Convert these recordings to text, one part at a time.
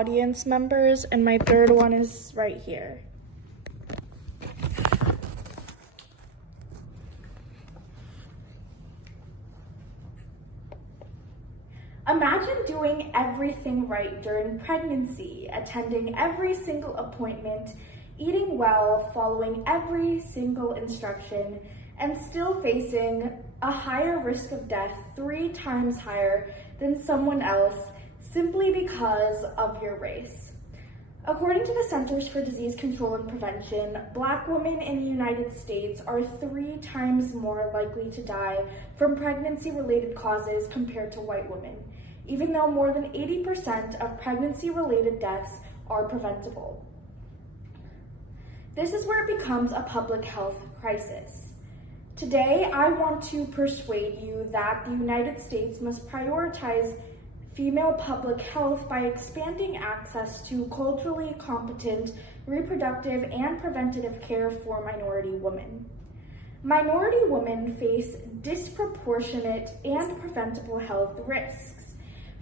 audience members, and my third one is right here. Imagine doing everything right during pregnancy, attending every single appointment, eating well, following every single instruction, and still facing a higher risk of death 3 times higher than someone else simply because of your race. According to the Centers for Disease Control and Prevention, Black women in the United States are 3 times more likely to die from pregnancy-related causes compared to white women, even though more than 80% of pregnancy-related deaths are preventable. This is where it becomes a public health crisis. Today, I want to persuade you that the United States must prioritize female public health by expanding access to culturally competent reproductive and preventative care for minority women. Minority women face disproportionate and preventable health risks.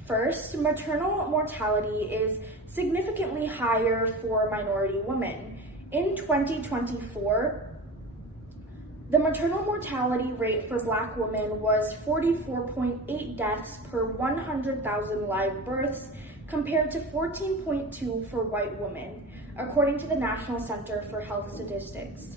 First, maternal mortality is significantly higher for minority women. In 2024, the maternal mortality rate for Black women was 44.8 deaths per 100,000 live births, compared to 14.2 for white women, according to the National Center for Health Statistics.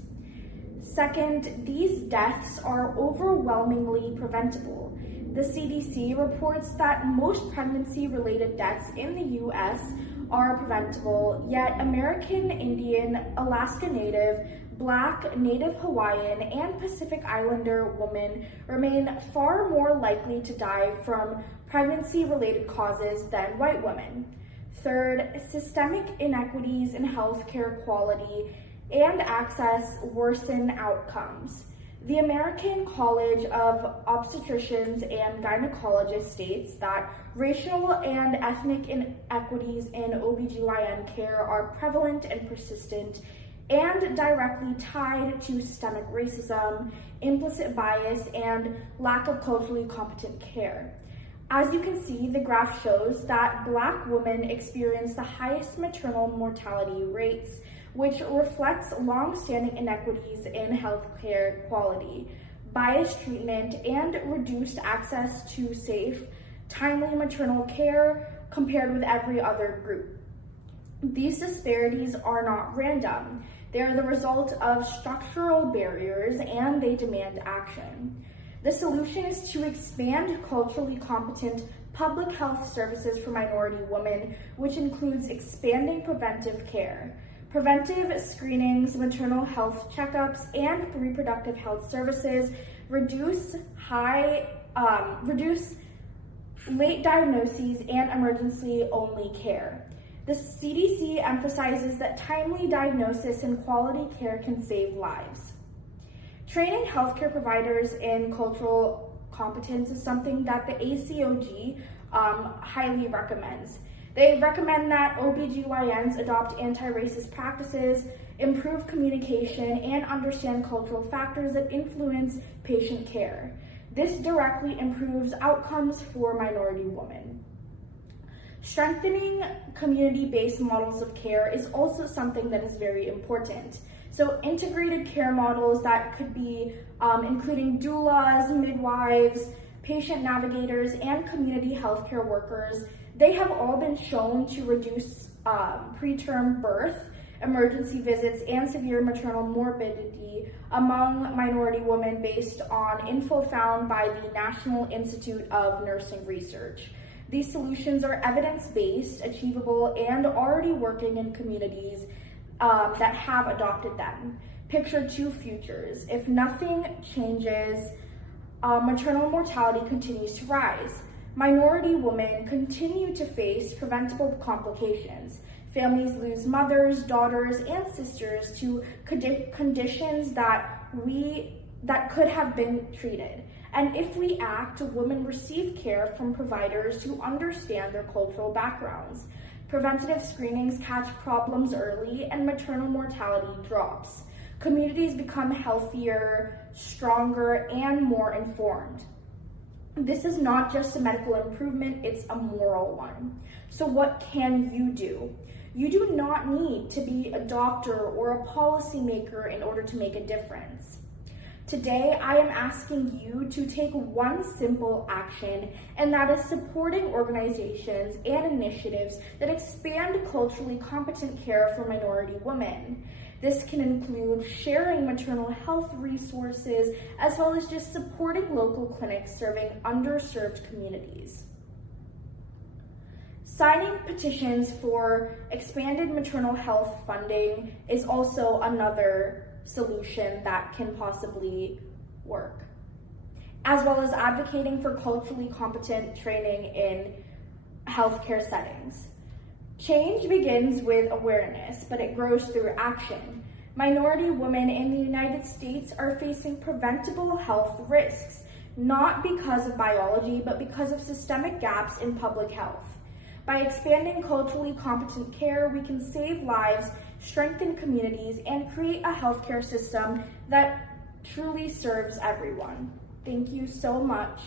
Second, these deaths are overwhelmingly preventable. The CDC reports that most pregnancy-related deaths in the U.S. are preventable, yet American Indian, Alaska Native, Black, Native Hawaiian, and Pacific Islander women remain far more likely to die from pregnancy-related causes than white women. Third, systemic inequities in healthcare quality and access worsen outcomes. The American College of Obstetricians and Gynecologists states that racial and ethnic inequities in OBGYN care are prevalent and persistent, and directly tied to systemic racism, implicit bias, and lack of culturally competent care. As you can see, the graph shows that Black women experience the highest maternal mortality rates, which reflects long-standing inequities in healthcare quality, biased treatment, and reduced access to safe, timely maternal care compared with every other group. These disparities are not random. They are the result of structural barriers, and they demand action. The solution is to expand culturally competent public health services for minority women, which includes expanding preventive care. Preventive screenings, maternal health checkups, and reproductive health services reduce late diagnoses and emergency-only care. The CDC emphasizes that timely diagnosis and quality care can save lives. Training healthcare providers in cultural competence is something that the ACOG highly recommends. They recommend that OBGYNs adopt anti-racist practices, improve communication, and understand cultural factors that influence patient care. This directly improves outcomes for minority women. Strengthening community-based models of care is also something that is very important. So integrated care models that could be including doulas, midwives, patient navigators, and community healthcare workers, they have all been shown to reduce preterm birth, emergency visits, and severe maternal morbidity among minority women based on info found by the National Institute of Nursing Research. These solutions are evidence-based, achievable, and already working in communities that have adopted them. Picture 2 futures. If nothing changes, maternal mortality continues to rise. Minority women continue to face preventable complications. Families lose mothers, daughters, and sisters to conditions that could have been treated. And if we act, women receive care from providers who understand their cultural backgrounds. Preventative screenings catch problems early, and maternal mortality drops. Communities become healthier, stronger, and more informed. This is not just a medical improvement, it's a moral one. So what can you do? You do not need to be a doctor or a policymaker in order to make a difference. Today, I am asking you to take one simple action, and that is supporting organizations and initiatives that expand culturally competent care for minority women. This can include sharing maternal health resources, as well as just supporting local clinics serving underserved communities. Signing petitions for expanded maternal health funding is also another solution that can possibly work, as well as advocating for culturally competent training in healthcare settings. Change begins with awareness, but it grows through action. Minority women in the United States are facing preventable health risks, not because of biology, but because of systemic gaps in public health. By expanding culturally competent care, we can save lives, strengthen communities, and create a healthcare system that truly serves everyone. Thank you so much.